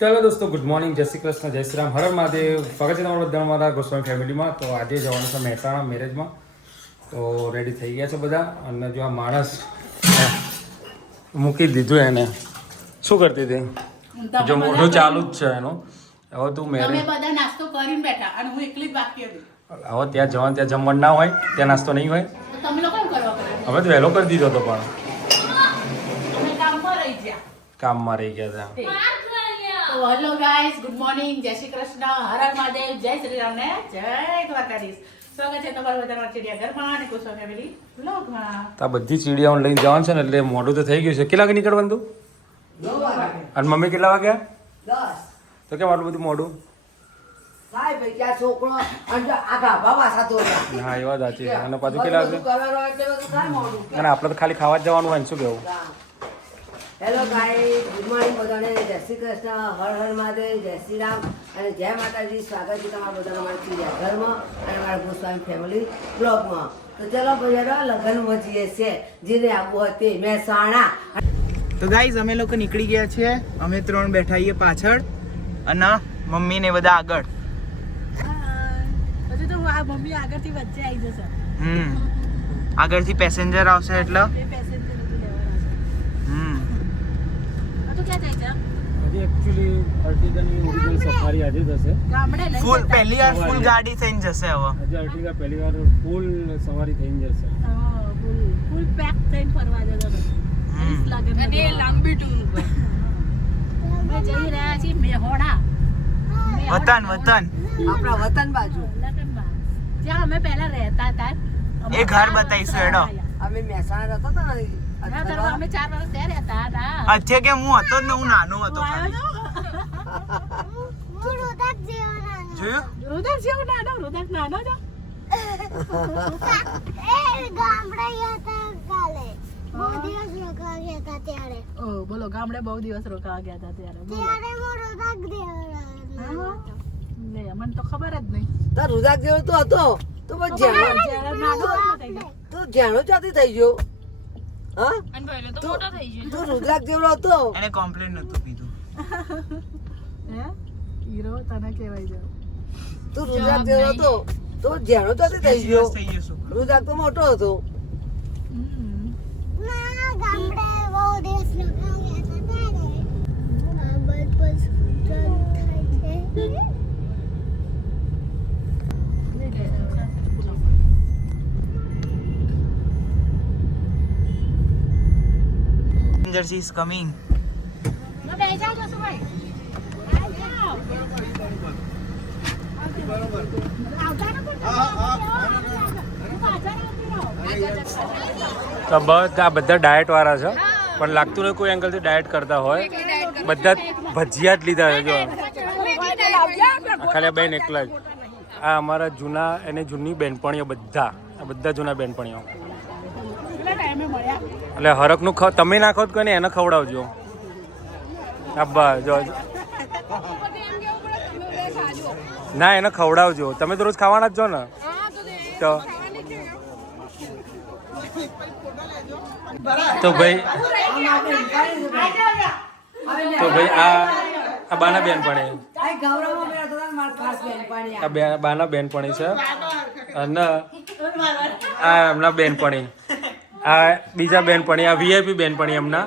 ચાલો દોસ્તો, good morning, જય શ્રી કૃષ્ણ, જય શ્રી રામ, હર હર મહાદેવ. સ્વાગત છે તમારા બધા અમારા ગોસ્વામી ફેમિલીમાં. તો આજે જવાનું છે મહેસાણા મેરેજમાં. તો રેડી થઈ ગયા છે બધા. અને જો આ માણસ મૂકી દીધું એને, શું કરતી હતી? જો મોઢું ચાલુ જ છે એનું. હવે તું મેરેજ બધા નાસ્તો કરીને બેઠા અને હું એકલી જ બાકી હતી. હવે ત્યાં જવાનું, ત્યાં જમવાનું ના હોય, ત્યાં નાસ્તો નહીં હોય. તમે લોકો શું કરવા પડે? હવે તો વહેલો કરી દીધો હતો, પણ અમે કામમાં રહી ગયા. કામમાં રહી ગયા હતા. તો હેલો ગાઈસ, ગુડ મોર્નિંગ, જય શ્રી કૃષ્ણ, હર હર મહાદેવ, જય શ્રી રામ ને જય દ્વારકાધીશ. સ્વાગત છે તમારું બધાના ચિડિયાઘરમાં અને કુશળ ફેમિલી વ્લોગમાં. આ બધી ચીડિયાઓને લઈને જવાનું છે ને, એટલે મોઢું તો થઈ ગયું છે. કેટલા વાગે નીકળવાનું તું? 9 વાગે. અને મમ્મી કેટલા વાગ્યા? 10. તો કેમ આટલું બધું મોઢું? સાહેબ ભાઈ ત્યાં છોકરો અને આ ગાભા વાસા તોડ્યા. હા, એ વાત સાચી છે. અને પાછું કેટલા વાગે? બધું કરેલું હોય એટલે બધું થાય મોડું. અને આપણે તો ખાલી ખાવા જ જવાનું હોય ને, શું કેવું? હેલો ગાઈસ, ગુડ મોર્નિંગ બધાને. જય શ્રી કૃષ્ણ, હર હર મહાદેવ, જય શ્રી રામ અને જય માતાજી. સ્વાગત છે તમારા બધાના અમારા ચિડિયાઘરમાં અને અમારા ગોસ્વામી ફેમિલી બ્લોગમાં. તો ચલો ભાઈઓ, લગ્નમાં જઈએ છે જેને આવવું હતી મહેસાણા. તો ગાઈઝ અમે લોકો નીકળી ગયા છીએ. અમે 3 બેઠા છીએ પાછળ અને મમ્મી ને બધા આગળ. હજુ તો આ મમ્મી આગળથી વચ્ચે આવી જશે. આગળથી પેસેન્જર આવશે એટલે બે પેસેન્જર નથી લેવાના છે. તો ક્યાં જાય છે? હજી એકચ્યુઅલી અર્ટિગાની ઓરિજિનલ સફારી આજે જ હશે. ગામડે લઈ ફૂલ જતા. પહેલી વાર ફૂલ ગાડી થઈને જશે હવે. આજે અર્ટિગા પહેલી વાર ફૂલ સવારી થઈને જશે. હા, ફૂલ પેક થઈને ફરવા જતા હતા. અને લાંબી ટૂર ઉપર અમે જઈ રહ્યા છીએ મેહોણા. વતન વતન આપણા વતન બાજુ લગનમાં જ્યાં અમે પહેલા રહેતા હતા. એ ઘર બતાવીશું હેડો. અમે મહેસાણા રહેતા હતા ને અમે 4 વર્ષ ત્યાં રહેતા હતા. અત્યારે કે હું હતો જ ને, હું નાનો હતો ખાલી. જોયું? રુદક જેવો નાનો, રુદક નાનો છો. બોલો, ગામડે બહુ દિવસ રોકાવા ગયા હતા ત્યારે. લે, મને તો ખબર જ નહીં. તો રુદાક જેવો તો હતો તો બસ જ્યારે નાનો થઈ ગયો. તું જાણો ચાતી થઈ ગયો. હા તું રુદ્રાક જેવડો હતો. એને કોમ્પ્લેન નતું પીધું. હે હીરો તને કહેવાય છે. તું રુદ્રાક જેવડો હતો તો જાણો ચાતી થઈ ગયો. થઈ ગયો છોકરો. રુદ્રાક તો મોટો હતો. She is coming. તો બધા ડાયટ વાળા છે, પણ લાગતું નહીં કોઈ એંગલથી ડાયટ કરતા હોય. બધા ભજીયા જ લીધા છે. જો ખાલી બેન એકલા જ. આ અમારા જૂના એને જૂની બેનપણીઓ બધા, આ બધા જૂના બેનપણીઓ. એટલે હરકનું તમે નાખો તો કોઈને એને ખવડાવજો. અબ્બા જો ના, એને ખવડાવજો. તમે તો રોજ ખાવાના જ છો ને. તો ભાઈ આ બાના બેનપણી, આ બાના બેનપણી છે. અને આ એમના બેનપણી, આ બીજા બેનપણી, આ વીઆઈપી બેનપણી એમના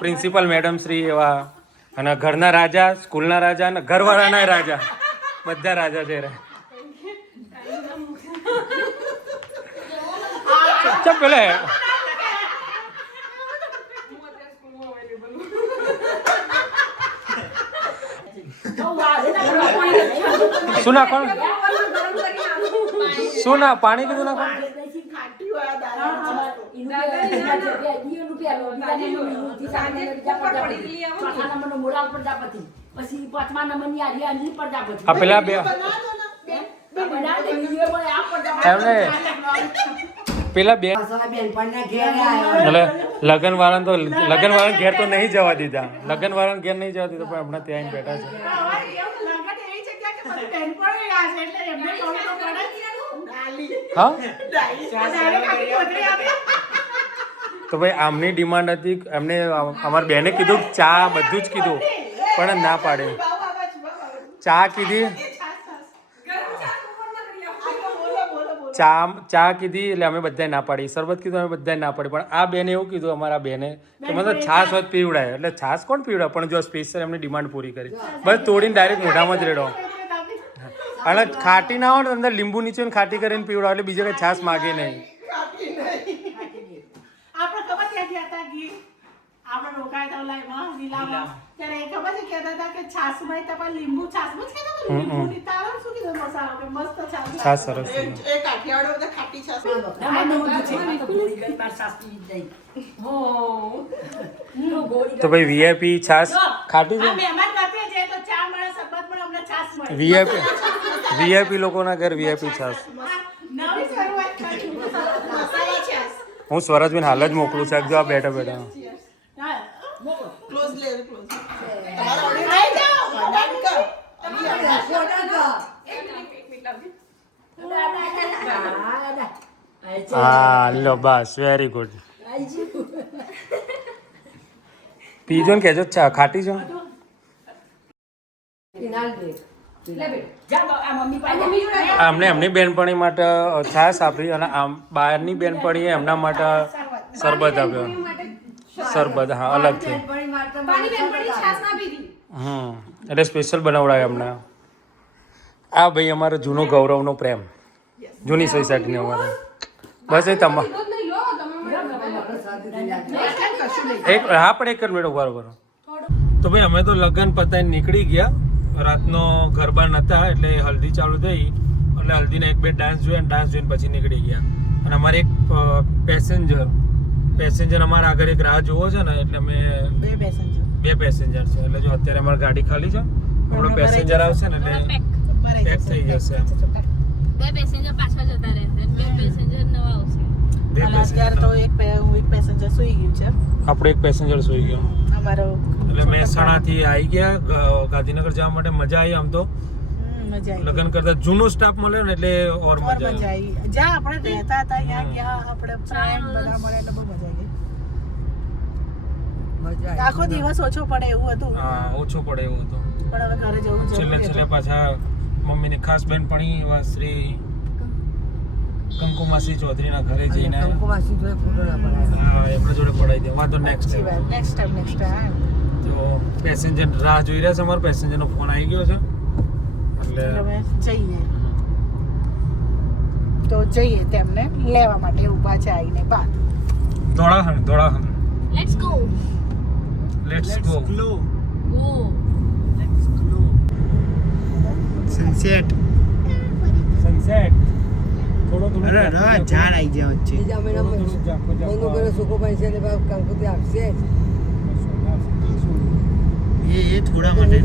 પ્રિન્સિપલ મેડમ શ્રી એવા. અને ઘરના રાજા, સ્કૂલના રાજા અને ઘરવાળાના રાજા, બધા રાજા છે. ચપ પેલે શું નાખવાનું? શું ના પાણી કીધું નાખવાનું? આ પેલા બે પેલા બે એટલે લગન વાળા તો ઘેર તો નહીં જવા દીધા. લગન વાળા ઘેર નહીં જવા દીધા, પણ હમણાં ત્યાં બેઠા છે. હા, તો ભાઈ આમની ડિમાન્ડ હતી. એમને અમારી બેને કીધું ચા બધું જ કીધું, પણ ના પાડે. ચા કીધી, ચા કીધી એટલે અમે બધાએ ના પાડી. શરબત કીધું અમે બધાએ ના પાડી. પણ આ બેને એવું કીધું, અમારા બેને કે મને છાશ હોત પીવડાય. એટલે છાશ કોણ પીવડાય? પણ જો સ્પેશિયલ એમની ડિમાન્ડ પૂરી કરી, બસ તોડીને ડાયરેક્ટ મોઢામાં જ રેડો. અને ખાટી ના હોય ને અંદર લીંબુ નીચે ખાટી કરીને પીવડાવ, એટલે બીજે કઈ છાશ માગે નહીં. આપણે ખબર ક્યાં ગયા હતા ગીર? આપણે રોકાયા હતા ઓલા એમાં વિલામાં. ત્યારે એ ખબર છે કહેતા હતા કે છાશમાં તમારે લીંબુ છાશમાં જ કહેતા હતા લીંબુ ની તારો શું કીધું મસાલો કે મસ્ત છાશ. છાશ સરસ છે. એ કાઠિયાવાડો બધા ખાટી છાશ તો ભાઈ વીઆઈપી છાશ ખાટી છે. આ મહેમાન વાપરે છે તો ચા મળે, શરબત મળે, અમને છાશ મળે. વીઆઈપી લોકોના ઘર વીઆઈપી છાશ. નવી શરૂઆત કરી. મસાલા છાશ હું સ્વરાજબેન હાલ જ મોકલું છું. જો આ બેઠા બેઠા હા. ક્લોઝ લે ક્લોઝ આઈ જાઓ. હા લો બસ વેરી ગુડ. પીજો ને કેજો ચા ખાટી છો. અમને એમની બેનપણી માટે છાશ આપી અને આમ બહારની બેનપણીએ એમના માટે શરબત આપ્યો. શરબત હા અલગથી. એટલે સ્પેશિયલ બનાવડાય એમને. આ ભાઈ અમારો જૂનો ગૌરવનો પ્રેમ, જૂની સોસાયટીનો અમારો. બસ એ તમા એક હા પણ એક જ મિનિટ ઉભા રહો. તો ભાઈ અમે તો લગ્ન પતાઈને નીકળી ગયા. રાતનો ગરબા નહોતા એટલે હલ્દી ચાલુ થઈ એટલે હલ્દીના એક બે ડાન્સ જોયા, ડાન્સ જોઈને પછી નીકળી ગયા. અને અમારે એક પેસેન્જર અમારા આગળ એક રાહ જોવો છે ને એટલે અમે બે પેસેન્જર છે. એટલે જો અત્યારે અમારી ગાડી ખાલી છે, આપણો પેસેન્જર આવશે ને એટલે પેક થઈ જશે. બે પેસેન્જર પાછા જતા રહેશે અને બે પેસેન્જર નવા આવશે. બે અત્યારે તો એક પેસેન્જર સુઈ ગયું છે આપણો એક પેસેન્જર સુઈ ગયો. અમારો. એટલે મહેસાણાથી આવી ગયા ગાંધીનગર જવા માટે. મજા આવી આમ તો. મજા આવી. લગ્ન કરતા જૂનો સ્ટાફ મળે ને એટલે ઓર મજા મજા આવે. આવી. જ્યાં આપણે રહેતા હતા ત્યાં ગયા આપણે ફ્રેન્ડ બધા મળ્યા એટલે બહુ મજા આવી. આખો દિવસ ઓછો પડે એવું હતું. હા ઓછો પડે એવું હતું. પણ હવે ઘરે જવું છેલ્લે છેલ્લે પાછા મમ્મીની ખાસ બેનપણી એવા શ્રી કંકુમાસી ચૌધરીના ઘરે જઈને હા એમના જોડે પડાવી દે. વાંધો નેક્સ્ટ નેક્સ્ટ ટાઈમ તો પેસેન્જર રાહ જોઈ રહ્યા છે. અમારો પેસેન્જરનો ફોન આવી ગયો છે એટલે અમે જઈએ તો જઈએ તેમને લેવા માટે ઊભા છે આવીને બાદ. દોડાહણ let's go. Let's go. Go. Sunset sunset થોડો અરે ના જાન આવી જાય વચ્ચે. બીજા મહિનામાં સુકો પૈસા ને કંકુતિ આપશે જ. એ થોડા માટે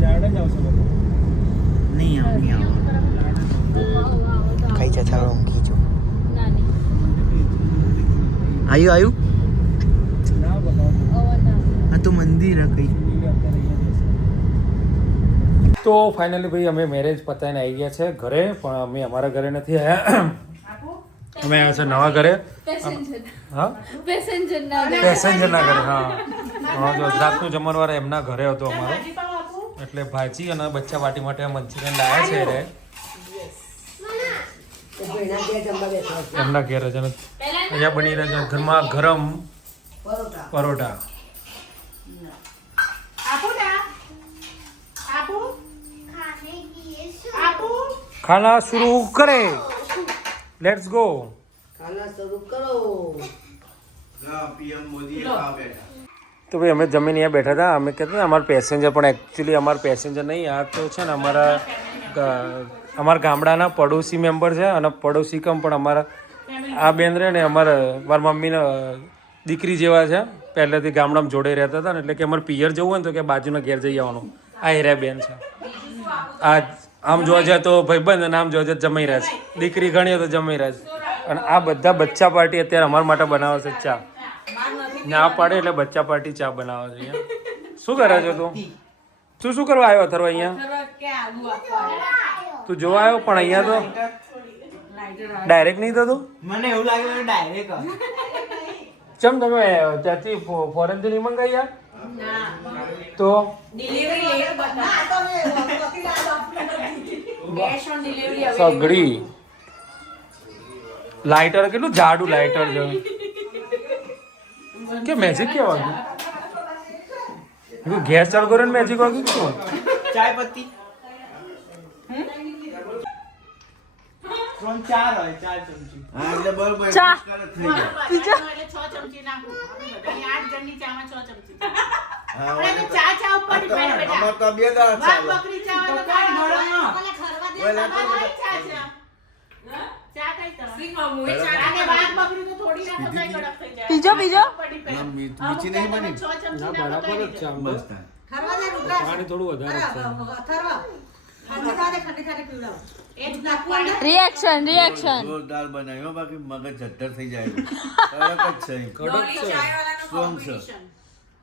જાડે જ આવશે લોકો. નહીં આવ કઈ જતા ઊંઘી જો. નાની. આયુ ના બતાવો. આ તો મંદિર હે કઈ. તો ફાઇનલી ભાઈ અમે મેરેજ પતાવીને આવી ગયા છે ઘરે. પણ અમે અમારા ઘરે નથી આવ્યા. અમે આવ્યા છે નવા ઘરે. પેસેન્જર. હા પેસેન્જર ના ઘરે. પેસેન્જરના ઘરે. હા જો રાતનું જમણવાર એમના ઘરે હતો અમારો. એટલે ભાજી અને બચ્ચા પાર્ટી માટે મંચુરિયન લાવ્યા છે રે એમના ઘેર જ. અને અહીંયા બની રહ્યા છે ઘરમાં ગરમ પરોઠા. ખાના शुरू કરે. Let's go. ખાના શરૂ કરો. તો ભાઈ અમે જમીને અહીંયા બેઠા હતા. અમે કહેતા હતા અમારા પેસેન્જર પણ એકચ્યુઅલી અમારા પેસેન્જર નહીં. આ તો છે ને અમારા ગામડાના પડોશી મેમ્બર છે. અને પડોશી કમ પણ અમારા આ બેન રહે ને મારા મમ્મીના દીકરી જેવા છે. પહેલેથી ગામડામાં જોડે રહેતા હતા ને એટલે કે અમારે પિયર જવું હોય ને તો કે બાજુના ઘેર જઈ આવવાનું. આ હેરા બેન છે. આ આમ જોવા જાય તો ભાઈબંધ અને આમ જોવા જાય જમાઈ રહ્યા છે. દીકરી ગણીએ તો જમાઈ રહ્યા છે. અને આ બધા બચ્ચા પાર્ટી અત્યારે અમારા માટે બનાવે છે ચા. ના પાડે એટલે બચ્ચા પાર્ટી ચા બનાવે છે અહીંયા. શું કરે છે તું? શું કરવા આવ્યો અથર્વ અહીંયા? તું જોવા આવ્યો પણ અહીંયા તો ડાયરેક્ટ નહીં થતું. મને એવું લાગ્યું ડાયરેક્ટ ચમ તમે ત્યાંથી ફોરેનથી નહીં મંગાવી યાર? તો સગડી લાઇટર કેટલું જાડું લાઇટર છે કે મેજિક કે વાગ્યું ગેસ ચાલુ કર્યો ને મેજિક વાગ્યું શું ચાય પત્તી 3-4 હોય 4 ચમચી હા એટલે બરોબર ચા. થઈ જાય એટલે 6 ચમચી નાખું આપણે બધાની 8 જણની ચામાં 6 ચમચી હા આપણે તો ચા ઉપર ડિપેન્ડ બેટા અમાર તો બે દાળ વાત ચાલે બકરી ચા હોય તો કાઢ ઓય લાતો તમારી ચા છે ચા કઈ તરફ આને વાત બકરી તો થોડી ના કસાઈ કડક થઈ જાય બીજો ના, મીઠી નહીં બની 6 ચમચી નાખો તો બસ થાય. પાણી થોડું વધારે રિએક્શન રિએક્શન જોરદાર બનાવ્યો બાકી મગજ જદ્દર થઈ જાય કડક જ છે સ્ટ્રોંગ છે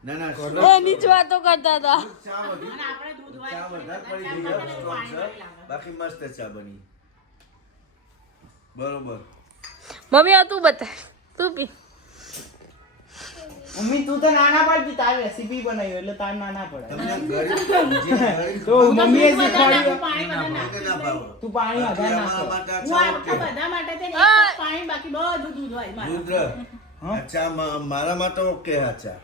ના ના એની જ વાતો કરતા હતા ચા વધી અને આપણે દૂધ ચા વધારે પડી ગઈ સ્ટ્રોંગ છે બાકી મસ્ત ચા બની બરોબર મમ્મી આ તું બતાવ તું પી મમ્મી તું તો નાના પાડતી તાર રેસીપી બનાવી એટલે તાર નાના પડે તમને ગરીબ તો મમ્મીએ શીખવાડ્યું પાણી બધા નાખ. ના ભાવ તું પાણી વધારે નાખ અમારા માટે આ હું ચા આ ઓકે. બધા માટે છે ને એક જ પાણી બાકી બધું દૂધ હોય મારે. રુદ્ર આ ચા મારા માટે ઓકે આ ચા